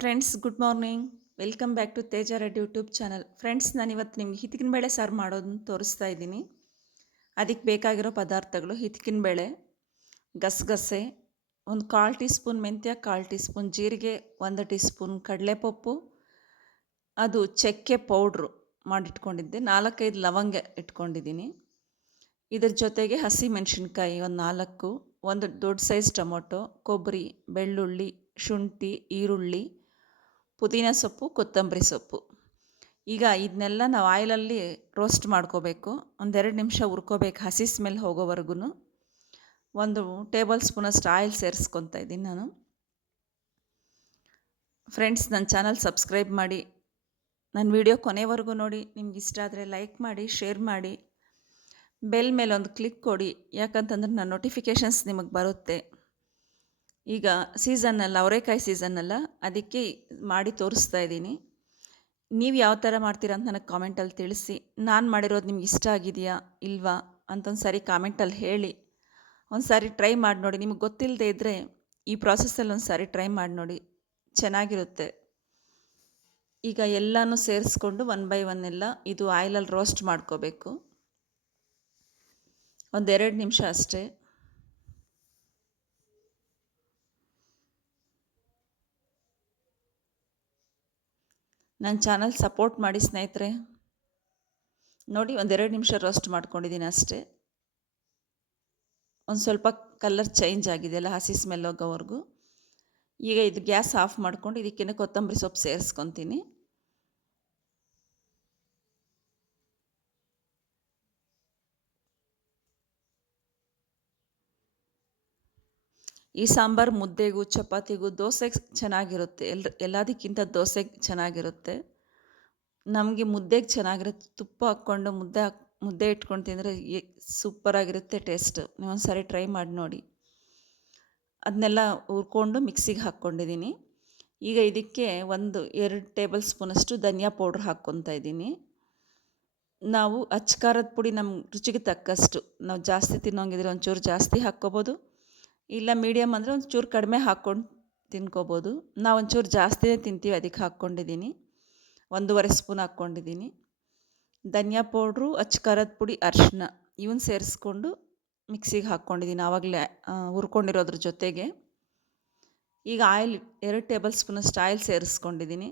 Friends, good morning. Welcome back to Teja Reddy YouTube channel. Friends, ನಾನಿವತ್ತು ನಿಮ್ಗೆ ಹಿತ್ಕಿನ ಬೇಳೆ ಸಾರು ಮಾಡೋದನ್ನು ತೋರಿಸ್ತಾ ಇದ್ದೀನಿ. ಅದಕ್ಕೆ ಬೇಕಾಗಿರೋ ಪದಾರ್ಥಗಳು: ಹಿತ್ಕಿನ ಬೇಳೆ, ಗಸಗಸೆ, ಒಂದು 1/4 ಟೀ ಸ್ಪೂನ್ ಮೆಂತ್ಯ, 1/4 ಟೀ ಸ್ಪೂನ್ ಜೀರಿಗೆ, 1 ಟೀ ಸ್ಪೂನ್ ಕಡಲೆಪಪ್ಪು, ಅದು ಚಕ್ಕೆ ಪೌಡ್ರು ಮಾಡಿಟ್ಕೊಂಡಿದ್ದೆ, 4-5 ಲವಂಗ ಇಟ್ಕೊಂಡಿದ್ದೀನಿ. ಇದ್ರ ಜೊತೆಗೆ ಹಸಿ ಮೆಣಸಿನ್ಕಾಯಿ ಒಂದು 4, ಒಂದು ದೊಡ್ಡ ಸೈಜ್ ಟೊಮೊಟೊ, ಕೊಬ್ಬರಿ, ಬೆಳ್ಳುಳ್ಳಿ, ಶುಂಠಿ, ಈರುಳ್ಳಿ, ಪುದೀನ ಸೊಪ್ಪು, ಕೊತ್ತಂಬರಿ ಸೊಪ್ಪು. ಈಗ ಇದನ್ನೆಲ್ಲ ನಾವು ಆಯಿಲಲ್ಲಿ ರೋಸ್ಟ್ ಮಾಡ್ಕೋಬೇಕು. 1-2 ನಿಮಿಷ ಹುರ್ಕೋಬೇಕು, ಹಸಿ ಸ್ಮೆಲ್ ಹೋಗೋವರೆಗೂ. 1 ಟೇಬಲ್ ಸ್ಪೂನಷ್ಟು ಆಯಿಲ್ ಸೇರಿಸ್ಕೊತಾ ಇದ್ದೀನಿ ನಾನು. ಫ್ರೆಂಡ್ಸ್, ನನ್ನ ಚಾನಲ್ ಸಬ್ಸ್ಕ್ರೈಬ್ ಮಾಡಿ, ನನ್ನ ವಿಡಿಯೋ ಕೊನೆವರೆಗೂ ನೋಡಿ. ನಿಮ್ಗೆ ಇಷ್ಟ ಆದರೆ ಲೈಕ್ ಮಾಡಿ, ಶೇರ್ ಮಾಡಿ, ಬೆಲ್ ಮೇಲೆ ಒಂದು ಕ್ಲಿಕ್ ಕೊಡಿ. ಯಾಕಂತಂದ್ರೆ ನನ್ನ ನೋಟಿಫಿಕೇಷನ್ಸ್ ನಿಮಗೆ ಬರುತ್ತೆ. ಈಗ ಸೀಸನ್ನಲ್ಲ, ಅವರೆಕಾಯಿ ಸೀಸನ್ನಲ್ಲ, ಅದಕ್ಕೆ ಮಾಡಿ ತೋರಿಸ್ತಾ ಇದ್ದೀನಿ. ನೀವು ಯಾವ ಥರ ಮಾಡ್ತೀರಾ ಅಂತ ನನಗೆ ಕಾಮೆಂಟಲ್ಲಿ ತಿಳಿಸಿ. ನಾನು ಮಾಡಿರೋದು ನಿಮ್ಗೆ ಇಷ್ಟ ಆಗಿದೆಯಾ ಇಲ್ವಾ ಅಂತೊಂದು ಸಾರಿ ಕಾಮೆಂಟಲ್ಲಿ ಹೇಳಿ. ಒಂದು ಸಾರಿ ಟ್ರೈ ಮಾಡಿ ನೋಡಿ. ನಿಮಗೆ ಗೊತ್ತಿಲ್ಲದೆ ಇದ್ದರೆ ಈ ಪ್ರಾಸೆಸ್ಸಲ್ಲಿ ಒಂದು ಸಾರಿ ಟ್ರೈ ಮಾಡಿ ನೋಡಿ, ಚೆನ್ನಾಗಿರುತ್ತೆ. ಈಗ ಎಲ್ಲನೂ ಸೇರಿಸ್ಕೊಂಡು 1 ಬೈ 1 ಎಲ್ಲ ಇದು ಆಯಿಲಲ್ಲಿ ರೋಸ್ಟ್ ಮಾಡ್ಕೋಬೇಕು. 1-2 ನಿಮಿಷ ಅಷ್ಟೇ. ನನ್ನ ಚಾನಲ್ ಸಪೋರ್ಟ್ ಮಾಡಿ ಸ್ನೇಹಿತರೆ. ನೋಡಿ, 1-2 ನಿಮಿಷ ರೋಸ್ಟ್ ಮಾಡ್ಕೊಂಡಿದ್ದೀನಿ ಅಷ್ಟೇ. ಒಂದು ಸ್ವಲ್ಪ ಕಲರ್ ಚೇಂಜ್ ಆಗಿದೆಯಲ್ಲ, ಹಸಿ ಸ್ಮೆಲ್ ಹೋಗೋವರೆಗೂ. ಈಗ ಇದು ಗ್ಯಾಸ್ ಆಫ್ ಮಾಡ್ಕೊಂಡು ಇದಕ್ಕೇನೆ ಕೊತ್ತಂಬರಿ ಸೊಪ್ಪು ಸೇರಿಸ್ಕೊತೀನಿ. ಈ ಸಾಂಬಾರು ಮುದ್ದೆಗೂ, ಚಪಾತಿಗೂ, ದೋಸೆಗೆ ಚೆನ್ನಾಗಿರುತ್ತೆ. ಎಲ್ಲದಕ್ಕಿಂತ ದೋಸೆಗೆ ಚೆನ್ನಾಗಿರುತ್ತೆ. ನಮಗೆ ಮುದ್ದೆಗೆ ಚೆನ್ನಾಗಿರುತ್ತೆ. ತುಪ್ಪ ಹಾಕ್ಕೊಂಡು ಮುದ್ದೆ ಇಟ್ಕೊಂಡು ತಿಂದರೆ ಸೂಪರಾಗಿರುತ್ತೆ ಟೇಸ್ಟ್. ನೀವು ಒಂದು ಸಾರಿ ಟ್ರೈ ಮಾಡಿ ನೋಡಿ. ಅದನ್ನೆಲ್ಲ ಹುರ್ಕೊಂಡು ಮಿಕ್ಸಿಗೆ ಹಾಕ್ಕೊಂಡಿದ್ದೀನಿ. ಈಗ ಇದಕ್ಕೆ 1-2 ಟೇಬಲ್ ಸ್ಪೂನಷ್ಟು ಧನಿಯಾ ಪೌಡ್ರ್ ಹಾಕ್ಕೊತಾ ಇದ್ದೀನಿ. ನಾವು ಅಚ್ಕಾರದ ಪುಡಿ ನಮ್ಮ ರುಚಿಗೆ ತಕ್ಕಷ್ಟು, ನಾವು ಜಾಸ್ತಿ ತಿನ್ನೋಂಗಿದ್ರೆ ಒಂಚೂರು ಜಾಸ್ತಿ ಹಾಕ್ಕೋಬೋದು, ಇಲ್ಲ ಮೀಡಿಯಮ್ ಅಂದರೆ ಒಂಚೂರು ಕಡಿಮೆ ಹಾಕ್ಕೊಂಡು ತಿನ್ಕೋಬೋದು. ನಾವು ಒಂಚೂರು ಜಾಸ್ತಿನೇ ತಿಂತೀವಿ, ಅದಕ್ಕೆ ಹಾಕ್ಕೊಂಡಿದ್ದೀನಿ. 1.5 ಸ್ಪೂನ್ ಹಾಕ್ಕೊಂಡಿದ್ದೀನಿ. ಧನಿಯಾ ಪೌಡ್ರು, ಅಚ್ಕಾರದ ಪುಡಿ, ಅರಿಶಿನ ಇವನ್ನ ಸೇರಿಸ್ಕೊಂಡು ಮಿಕ್ಸಿಗೆ ಹಾಕ್ಕೊಂಡಿದ್ದೀನಿ ಆವಾಗಲೇ ಹುರ್ಕೊಂಡಿರೋದ್ರ ಜೊತೆಗೆ. ಈಗ ಆಯಿಲ್ 2 ಟೇಬಲ್ ಸ್ಪೂನಷ್ಟು ಆಯಿಲ್ ಸೇರಿಸ್ಕೊಂಡಿದ್ದೀನಿ.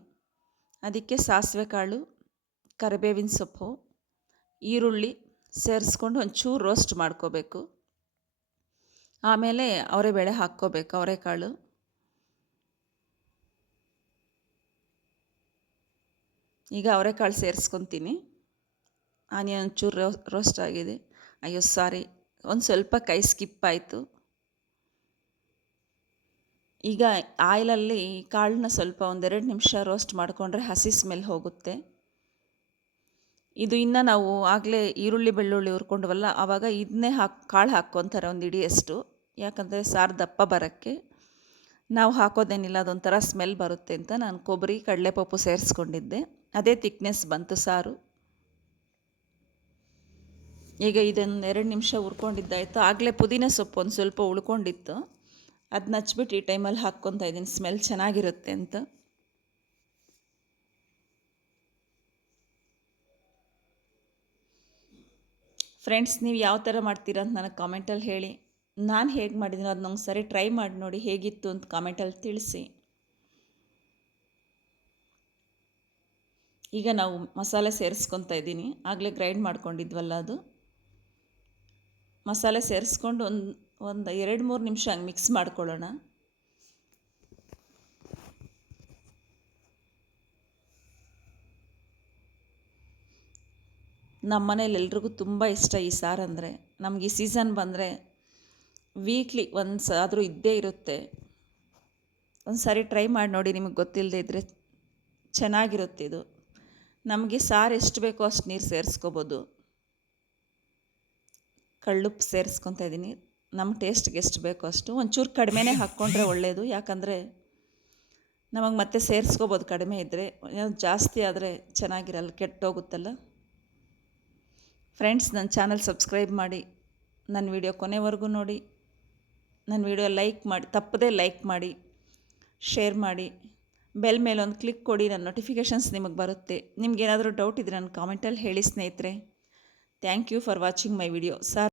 ಅದಕ್ಕೆ ಸಾಸಿವೆ ಕಾಳು, ಕರಿಬೇವಿನ ಸೊಪ್ಪು, ಈರುಳ್ಳಿ ಸೇರಿಸ್ಕೊಂಡು ಒಂಚೂರು ರೋಸ್ಟ್ ಮಾಡ್ಕೋಬೇಕು. ಆಮೇಲೆ ಅವರೆಬೇಳೆ ಹಾಕ್ಕೋಬೇಕು, ಅವರೆಕಾಳು. ಈಗ ಅವರೆಕಾಳು ಸೇರಿಸ್ಕೊತೀನಿ. ಆನಿಯನ್ ಒಂಚೂರು ರೋಸ್ಟ್ ಆಗಿದೆ. ಅಯ್ಯೋ ಸಾರಿ, ಒಂದು ಸ್ವಲ್ಪ ಕೈ ಸ್ಕಿಪ್ ಆಯಿತು. ಈಗ ಆಯಿಲಲ್ಲಿ ಕಾಳನ್ನ ಸ್ವಲ್ಪ 1-2 ನಿಮಿಷ ರೋಸ್ಟ್ ಮಾಡಿಕೊಂಡ್ರೆ ಹಸಿ ಸ್ಮೆಲ್ ಹೋಗುತ್ತೆ. ಇದು ಇನ್ನು ನಾವು ಆಗಲೇ ಈರುಳ್ಳಿ ಬೆಳ್ಳುಳ್ಳಿ ಹುರ್ಕೊಂಡ್ವಲ್ಲ, ಆವಾಗ ಇದನ್ನೇ ಕಾಳು ಹಾಕ್ಕೊತಾರೆ ಒಂದು ಹಿಡಿಯಷ್ಟು. ಯಾಕಂದರೆ ಸಾರು ದಪ್ಪ ಬರೋಕ್ಕೆ. ನಾವು ಹಾಕೋದೇನಿಲ್ಲ, ಅದೊಂಥರ ಸ್ಮೆಲ್ ಬರುತ್ತೆ ಅಂತ ನಾನು ಕೊಬ್ಬರಿ, ಕಡಲೆಪಪ್ಪು ಸೇರಿಸ್ಕೊಂಡಿದ್ದೆ. ಅದೇ ತಿಕ್ನೆಸ್ ಬಂತು ಸಾರು. ಈಗ ಇದನ್ನು 2 ನಿಮಿಷ ಹುರ್ಕೊಂಡಿದ್ದಾಯಿತು. ಆಗಲೇ ಪುದೀನ ಸೊಪ್ಪು ಒಂದು ಸ್ವಲ್ಪ ಉಳ್ಕೊಂಡಿತ್ತು, ಅದನ್ನ ಹಚ್ಬಿಟ್ಟು ಈ ಟೈಮಲ್ಲಿ ಹಾಕ್ಕೊತಾ ಇದ್ದೀನಿ, ಸ್ಮೆಲ್ ಚೆನ್ನಾಗಿರುತ್ತೆ ಅಂತ. ಫ್ರೆಂಡ್ಸ್, ನೀವು ಯಾವ ಥರ ಮಾಡ್ತೀರಾ ಅಂತ ನನಗೆ ಕಾಮೆಂಟಲ್ಲಿ ಹೇಳಿ. ನಾನು ಹೇಗೆ ಮಾಡಿದ್ದೀನೋ ಅದನ್ನ ಒಂದು ಸರಿ ಟ್ರೈ ಮಾಡಿ ನೋಡಿ, ಹೇಗಿತ್ತು ಅಂತ ಕಾಮೆಂಟಲ್ಲಿ ತಿಳಿಸಿ. ಈಗ ನಾವು ಮಸಾಲೆ ಸೇರಿಸ್ಕೊತಾ ಇದ್ದೀನಿ. ಆಗಲೇ ಗ್ರೈಂಡ್ ಮಾಡ್ಕೊಂಡಿದ್ವಲ್ಲ, ಅದು ಮಸಾಲೆ ಸೇರಿಸ್ಕೊಂಡು ಒಂದು 2-3 ನಿಮಿಷ ಹಂಗೆ ಮಿಕ್ಸ್ ಮಾಡ್ಕೊಳ್ಳೋಣ. ನಮ್ಮ ಮನೇಲಿ ಎಲ್ರಿಗೂ ತುಂಬ ಇಷ್ಟ ಈ ಸಾರು ಅಂದರೆ. ನಮಗೆ ಈ ಸೀಸನ್ ಬಂದರೆ ವೀಕ್ಲಿ ಒನ್ಸ್ ಆದರೂ ಇದ್ದೇ ಇರುತ್ತೆ. ಒಂದು ಸಾರಿ ಟ್ರೈ ಮಾಡಿ ನೋಡಿ, ನಿಮಗೆ ಗೊತ್ತಿಲ್ಲದೆ ಇದ್ದರೆ. ಚೆನ್ನಾಗಿರುತ್ತೆ ಇದು. ನಮಗೆ ಸಾರು ಎಷ್ಟು ಬೇಕೋ ಅಷ್ಟು ನೀರು ಸೇರಿಸ್ಕೋಬೋದು. ಕಳ್ಳುಪ್ಪು ಸೇರಿಸ್ಕೊತಾ ಇದ್ದೀನಿ. ನಮ್ಮ ಟೇಸ್ಟ್ಗೆ ಎಷ್ಟು ಬೇಕೋ ಅಷ್ಟು. ಒಂಚೂರು ಕಡಿಮೆನೇ ಹಾಕ್ಕೊಂಡ್ರೆ ಒಳ್ಳೆಯದು, ಯಾಕಂದರೆ ನಮಗೆ ಮತ್ತೆ ಸೇರಿಸ್ಕೋಬೋದು ಕಡಿಮೆ ಇದ್ದರೆ. ಜಾಸ್ತಿ ಆದರೆ ಚೆನ್ನಾಗಿರಲ್ಲ, ಕೆಟ್ಟೋಗುತ್ತಲ್ಲ. ಫ್ರೆಂಡ್ಸ್, ನನ್ನ ಚಾನಲ್ ಸಬ್ಸ್ಕ್ರೈಬ್ ಮಾಡಿ, ನನ್ನ ವಿಡಿಯೋ ಕೊನೆವರೆಗೂ ನೋಡಿ. ನನ್ನ ವಿಡಿಯೋ ಲೈಕ್ ಮಾಡಿ, ತಪ್ಪದೇ ಲೈಕ್ ಮಾಡಿ, ಶೇರ್ ಮಾಡಿ, ಬೆಲ್ ಮೇಲೆ ಒಂದು ಕ್ಲಿಕ್ ಕೊಡಿ, ನನ್ನ ನೋಟಿಫಿಕೇಷನ್ಸ್ ನಿಮಗೆ ಬರುತ್ತೆ. ನಿಮ್ಗೇನಾದರೂ ಡೌಟ್ ಇದ್ದರೆ ನನ್ನ ಕಾಮೆಂಟಲ್ಲಿ ಹೇಳಿ ಸ್ನೇಹಿತರೆ. Thank you for watching my video. Sir